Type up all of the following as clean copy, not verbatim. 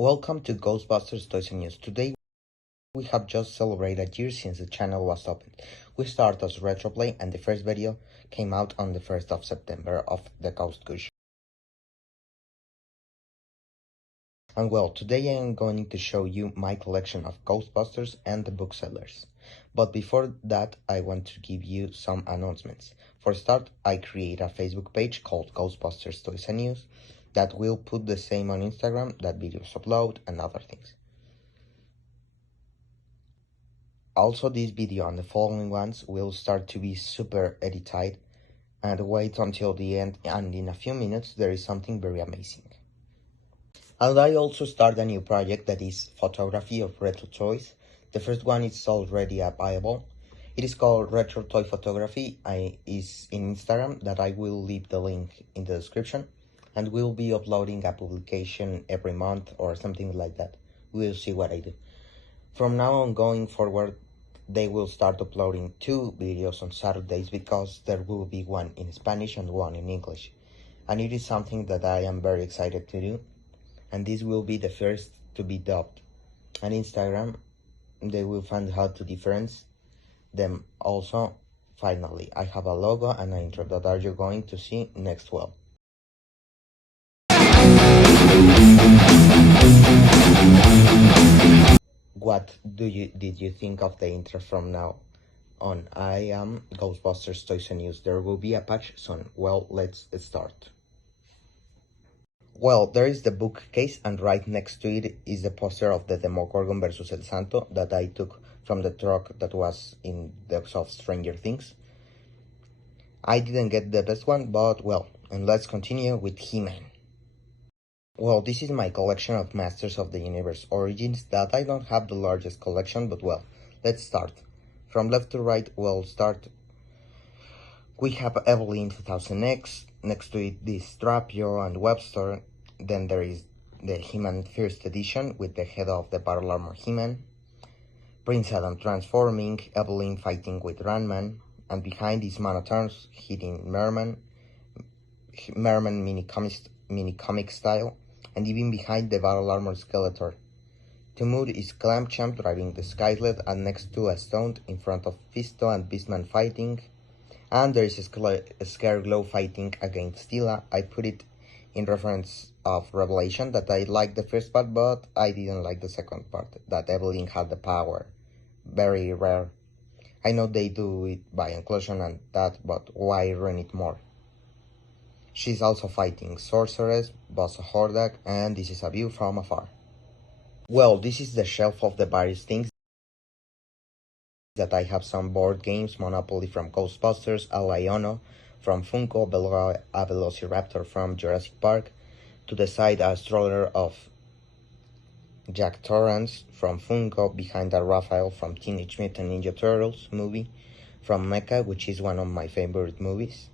Welcome to Ghostbusters Toys and News. Today we have just celebrated a year since the channel was opened. We started as Retroplay and the first video came out on the 1st of September of the Ghost Gush. And well, today I am going to show you my collection of Ghostbusters and the booksellers. But before that, I want to give you some announcements. For start, I create a Facebook page called Ghostbusters Toys and News that will put the same on Instagram, that videos upload and other things. Also, this video and the following ones will start to be super edited, and wait until the end, and in a few minutes there is something very amazing. And I also start a new project that is photography of retro toys. The first one is already available. It is called Retro Toy Photography. Is in Instagram, that I will leave the link in the description, and we'll be uploading a publication every month or something like that. We'll see what I do. From now on going forward, they will start uploading 2 videos on Saturdays, because there will be one in Spanish and one in English. And it is something that I am very excited to do. And this will be the first to be dubbed. On Instagram, they will find how to difference them. Also, finally, I have a logo and an intro that are you going to see next well. What did you think of the intro from now on? I am Ghostbusters Toys and News. There will be a patch soon. Well, let's start. Well, there is the bookcase, and right next to it is the poster of the Demogorgon vs. El Santo that I took from the truck that was in the of Stranger Things. I didn't get the best one, but well, and let's continue with He-Man. Well, this is my collection of Masters of the Universe Origins, that I don't have the largest collection, but well, let's start. From left to right, we'll start. We have Evelyn 2000X, next to it this Trapio and Webster. Then there is the He-Man First Edition with the head of the Battle Armor He-Man, Prince Adam transforming, Evelyn fighting with Ranman, and behind is Manotaurus hitting Merman mini comic style, and even behind the Battle Armor Skeletor. To mood is Clamchamp driving the Skysled, and next to a Stone in front of Fisto and Beastman fighting, and there is a Scareglow fighting against Stila. I put it in reference of Revelation, that I liked the first part, but I didn't like the second part, that Evelyn had the power. Very rare. I know they do it by inclusion and that, but why run it more? She's also fighting Sorceress, Boss Hordak, and this is a view from afar. Well, this is the shelf of the various things that I have. Some board games, Monopoly from Ghostbusters, a Liono from Funko, a Velociraptor from Jurassic Park. To the side, a stroller of Jack Torrance from Funko, behind a Raphael from Teenage Mutant Ninja Turtles movie from Mecha, which is one of my favorite movies.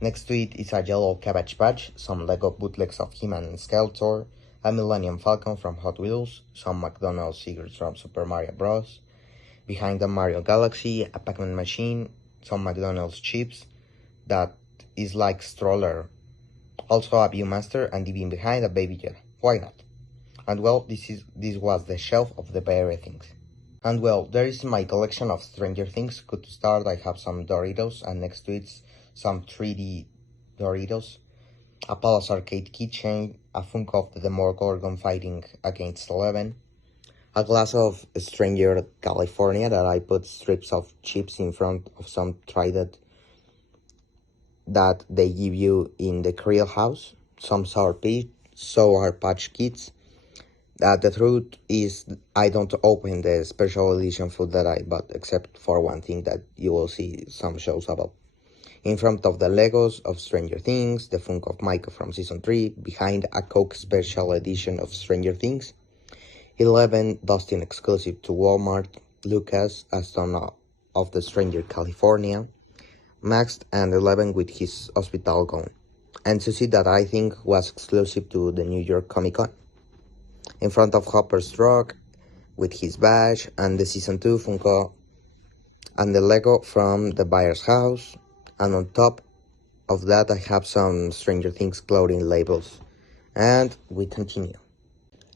Next to it is a yellow Cabbage Patch, some Lego bootlegs of He-Man and Skeletor, a Millennium Falcon from Hot Wheels, some McDonald's figures from Super Mario Bros. Behind the Mario Galaxy, a Pac-Man machine, some McDonald's chips, that is like stroller. Also a Viewmaster, and even behind a Baby Yoda. Why not? And well, this was the shelf of the very things. And well, there is my collection of Stranger Things. Good to start, I have some Doritos, and next to it some 3D Doritos, a Palace Arcade keychain, a Funko of the Demogorgon fighting against Eleven, a glass of Stranger California that I put strips of chips in front of some Trident that they give you in the Creel House, some Sour Patch Kids. The truth is, I don't open the special edition food that I bought, except for one thing that you will see some shows about. In front of the Legos of Stranger Things, the Funko of Micah from Season 3, behind a Coke special edition of Stranger Things, 11 Dustin exclusive to Walmart, Lucas, a stone of the Stranger California, Max, and 11 with his hospital gown, and Susie that I think was exclusive to the New York Comic Con. In front of Hopper's truck with his badge, and the Season 2 Funko, and the Lego from the buyer's house, and on top of that I have some Stranger Things clothing labels. And we continue.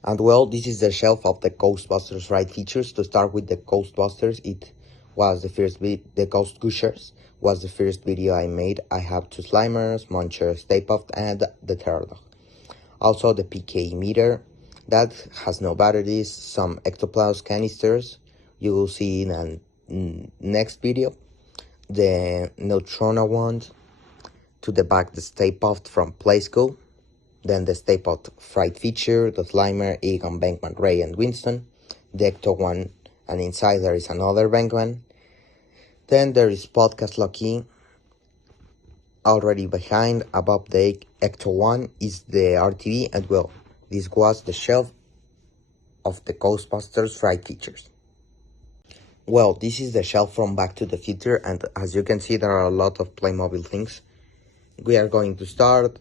And well, this is the shelf of the Ghostbusters ride features. To start with the Ghostbusters, it was the first the Ghost Gushers was the first video I made. I have two Slimers, Munchers, Stay Puft, and the Pterodon. Also the PK meter that has no batteries, some ectoplasm canisters. You will see in a next video. The Neutrona wand. To the back, the Stay Puft from Play School. Then the Stay Puft Fright feature, the Slimer, Egon, Bankman, Ray, and Winston. The Ecto one, and inside there is another Bankman. Then there is Podcast Lucky. Already behind, above the Ecto one, is the RTV, and well, this was the shelf of the Ghostbusters Fright features. Well, this is the shelf from Back to the Future, and as you can see, there are a lot of Playmobil things. We are going to start.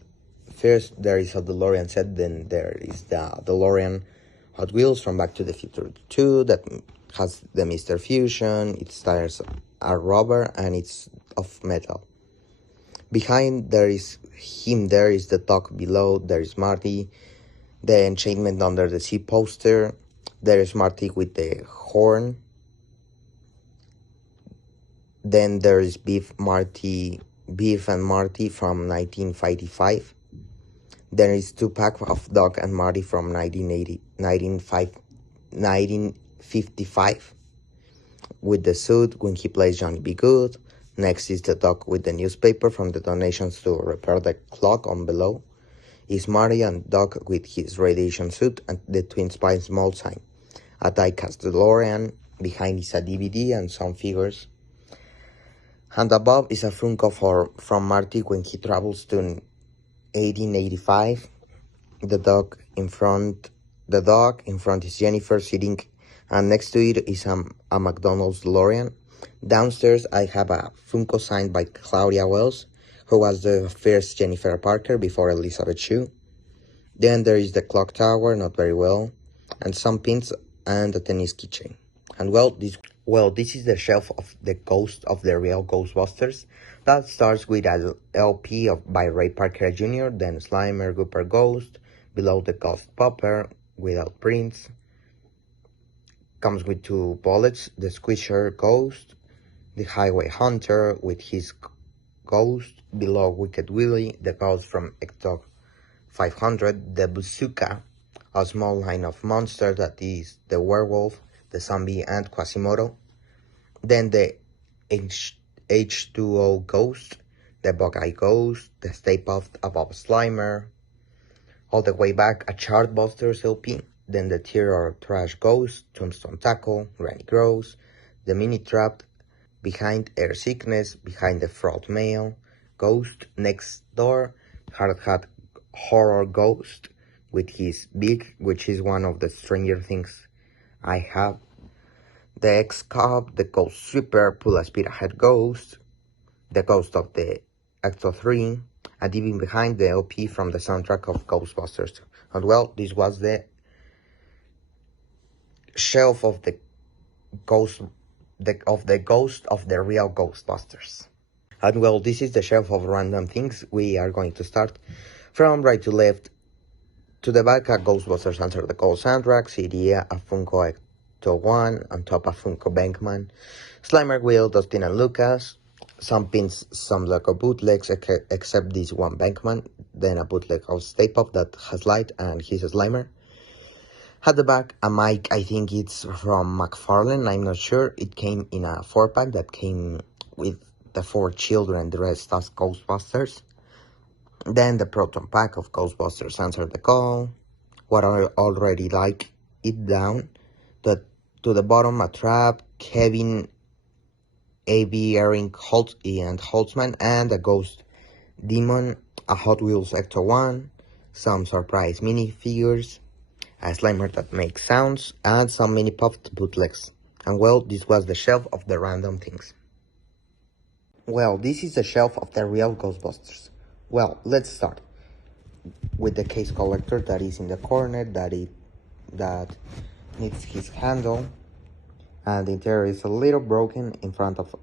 First, there is a DeLorean set, then there is the DeLorean Hot Wheels from Back to the Future 2 that has the Mr. Fusion, its tires are rubber and it's of metal. Behind there is him, there is the dog below, there is Marty, the Enchantment Under the Sea poster, there is Marty with the horn, then there is Beef and Marty from 1955. There is 2-pack of Doc and Marty from 1955 with the suit when he plays Johnny B. Good. Next is the Doc with the newspaper from the donations to repair the clock on below. Is Marty and Doc with his radiation suit and the Twin Spine small sign. A die-cast DeLorean. Behind is a DVD and some figures. And above is a Funko from Marty when he travels to 1885. The dog in front is Jennifer sitting, and next to it is a McDonald's DeLorean. Downstairs I have a Funko signed by Claudia Wells, who was the first Jennifer Parker before Elizabeth Shue. Then there is the clock tower, not very well, and some pins and a tennis keychain. And well, this is the shelf of the Ghost of the Real Ghostbusters. That starts with an LP by Ray Parker Jr., then Slimer, Gooper Ghost, below the Ghost Popper, without prints. Comes with 2 bullets, the Squisher Ghost, the Highway Hunter with his Ghost, below Wicked Willie, the Ghost from Ecto 500, the Bazooka, a small line of monsters that is the Werewolf, the Zombie, and Quasimodo. Then the H2O Ghost, the Bug-Eye Ghost, the Stay Puft above Slimer, all the way back a Chartbusters LP, then the Terror Trash Ghost, Tombstone Tackle, Granny Gross, the Mini Trap, behind Air Sickness, behind the Fraud Mail, Ghost, Next Door, Hard Hat Horror Ghost, with his beak, which is one of the stranger things I have. The X-Cop, the Ghost Sweeper, Pull a Speed Ahead Ghost, the Ghost of the Ecto 3, and even behind the LP from the soundtrack of Ghostbusters. And well, this was the shelf of the Ghost of the Real Ghostbusters. And well, this is the shelf of random things. We are going to start from right to left. To the back, a Ghostbusters Answer the Call soundtrack, CD, a Funko Ecto 1, on top a Funko Bankman, Slimer Will, Dustin and Lucas, some pins, some Lego bootlegs, except this one Bankman, then a bootleg of Stay Puft that has light and he's a Slimer. At the back, a mic, I think it's from McFarlane, I'm not sure. It came in a 4-pack that came with the 4 children, the rest as Ghostbusters. Then the Proton Pack of Ghostbusters Answer the Call. What I already like it down. To the bottom, a Trap, Kevin, A.B. Erin, Holt and Holtzman, and a Ghost Demon, a Hot Wheels Ecto 1, some surprise minifigures, a Slimer that makes sounds, and some mini puffed bootlegs. And well, this was the shelf of the random things. Well, this is the shelf of the real Ghostbusters. Well, let's start with the case collector that is in the corner, that needs his handle, and the interior is a little broken. In front of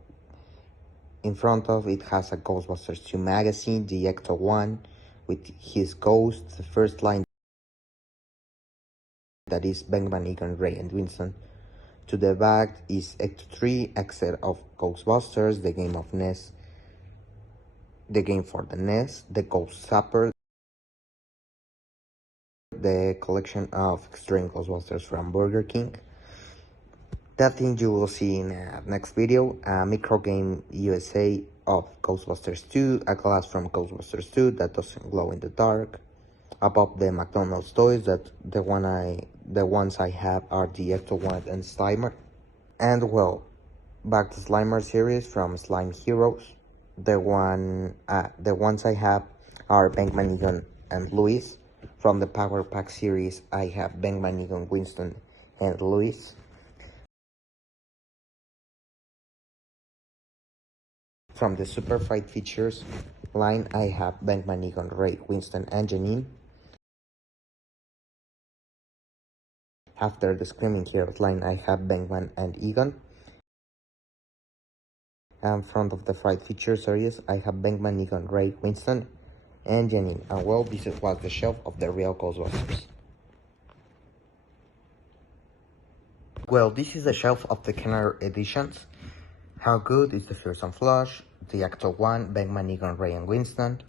it has a Ghostbusters 2 magazine, the Ecto 1 with his ghost, the first line that is Venkman, Egan, Ray, and Winston. To the back is Act 3, exit of Ghostbusters, the game of NES, the game for the NES, the Ghost Zapper, the collection of Extreme Ghostbusters from Burger King. That thing you will see in the next video, a micro game USA of Ghostbusters 2, a glass from Ghostbusters 2 that doesn't glow in the dark. Above the McDonald's toys, that the ones I have are the Ecto 1 and Slimer. And well, back to Slimer series from Slime Heroes. The ones I have are Venkman, Egan, and Louis. From the Power Pack series, I have Venkman, Egan, Winston, and Louis. From the Super Fight Features line, I have Venkman, Egan, Ray, Winston, and Janine. After the Screaming Heroes line, I have Venkman and Egan. And front of the Fight Feature series, I have Venkman, Egan, Ray, Winston, and Janine. And well, this was the shelf of the real Ghostbusters. Well, this is the shelf of the Kenner editions. How good is the Fearsome Flush, the Actor 1, Venkman, Egan, Ray, and Winston,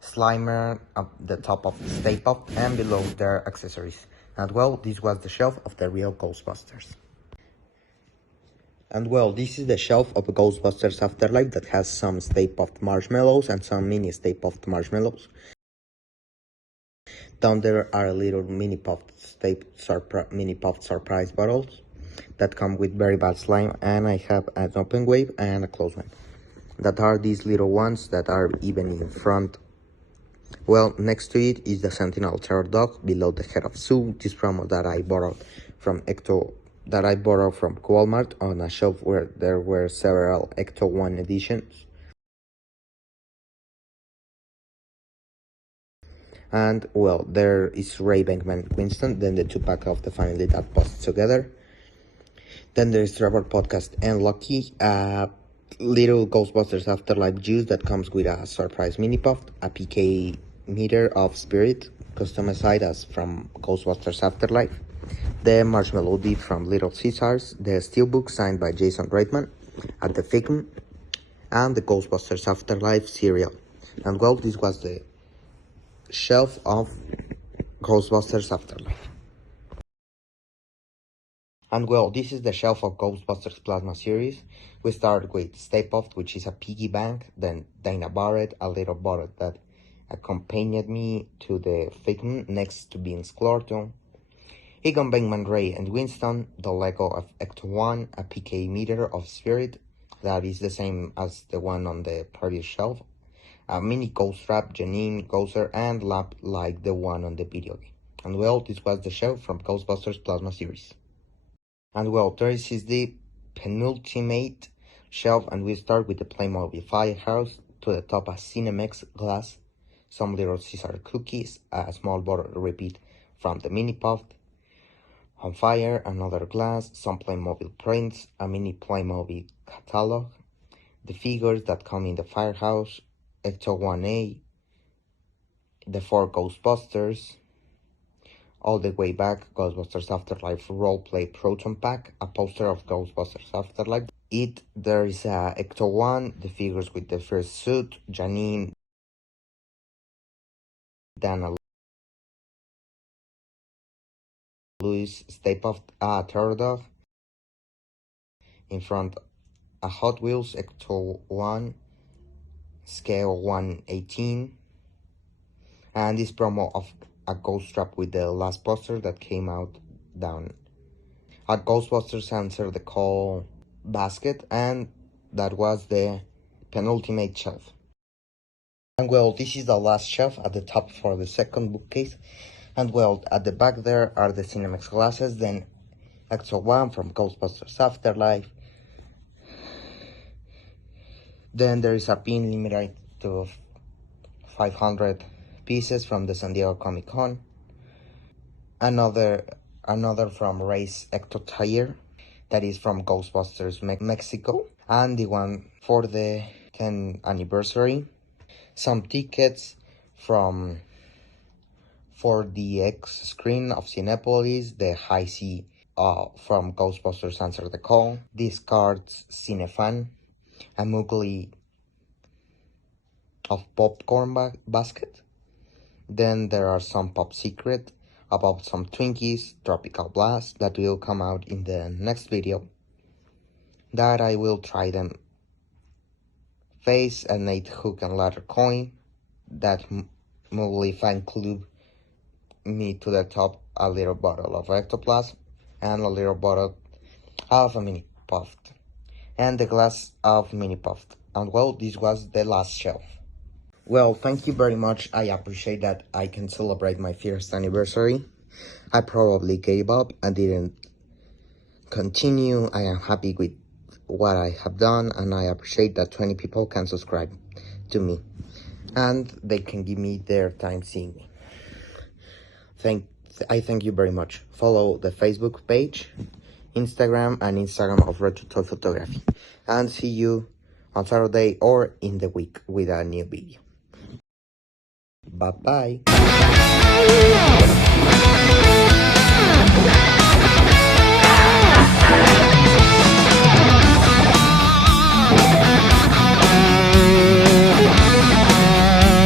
Slimer at the top of the Stay Puft, and below their accessories. And well, this was the shelf of the real Ghostbusters. And well, this is the shelf of Ghostbusters Afterlife that has some Stay Puft marshmallows and some mini Stay Puft marshmallows. Down there are little mini Puft surprise bottles that come with very bad slime, and I have an open wave and a closed one. That are these little ones that are even in front. Well, next to it is the Sentinel Terror Dog below the head of Sue. This promo that I borrowed from Walmart on a shelf where there were several Ecto 1 editions. And well, there is Ray, Venkman, Winston, then the 2-pack of the family that posts together. Then there is Trevor, Podcast, and Lucky, a little Ghostbusters Afterlife juice that comes with a surprise mini puff, a PK meter of spirit, customized as from Ghostbusters Afterlife, the Marshmallow Dip from Little Caesars, the Steelbook signed by Jason Reitman at the Figm, and the Ghostbusters Afterlife cereal. And well, this was the shelf of Ghostbusters Afterlife. And well, this is the shelf of Ghostbusters Plasma series. We start with Stay Puft, which is a piggy bank, then Dinah Barrett, a little bottle that accompanied me to the Figm next to Vince Clorto, Egan, Venkman, Ray, and Winston, the Lego of Ecto 1, a PK meter of spirit that is the same as the one on the previous shelf, a mini ghost trap, Janine, Gozer, and lamp like the one on the video game. And well, this was the shelf from Ghostbusters Plasma series. And well, this is the penultimate shelf, and we start with the Playmobil Firehouse. To the top, a Cinemex glass, some Little Caesar cookies, a small bottle repeat from the mini puff. On fire, another glass, some Playmobil prints, a mini Playmobil catalog, the figures that come in the Firehouse, Ecto 1A, the 4 Ghostbusters, all the way back, Ghostbusters Afterlife Roleplay Proton Pack, a poster of Ghostbusters Afterlife. There is a Ecto 1, the figures with the first suit, Janine, Dana, Louis, Stay Puft, Terror Dog. In front, a Hot Wheels Ecto 1, scale 118. And this promo of a ghost trap with the last poster that came out down at Ghostbusters Answer the Call basket, and that was the penultimate shelf. And well, this is the last shelf at the top for the second bookcase. And well, at the back there are the Cinemex glasses, then Ecto 1 from Ghostbusters Afterlife. Then there is a pin limited to 500 pieces from the San Diego Comic Con. Another from Ray's Ecto Tire, that is from Ghostbusters Mexico, and the one for the 10th anniversary. Some tickets from For the X screen of Cinepolis, the High C from Ghostbusters Answer the Call, Discards Cinefan, a Mowgli of Popcorn Basket. Then there are some Pop Secret about some Twinkies, Tropical Blast, that will come out in the next video. That I will try them. Face an 8 hook and ladder coin. That Mowgli fan club me to the top a little bottle of ectoplasm and a little bottle of a mini puffed and the glass of mini puffed. And well, this was the last shelf. Well, thank you very much. I appreciate that I can celebrate my first anniversary. I probably gave up and didn't continue. I am happy with what I have done, and I appreciate that 20 people can subscribe to me and they can give me their time seeing me. I thank you very much. Follow the Facebook page, Instagram of Retro Toy Photography, and see you on Saturday or in the week with a new video. Bye bye.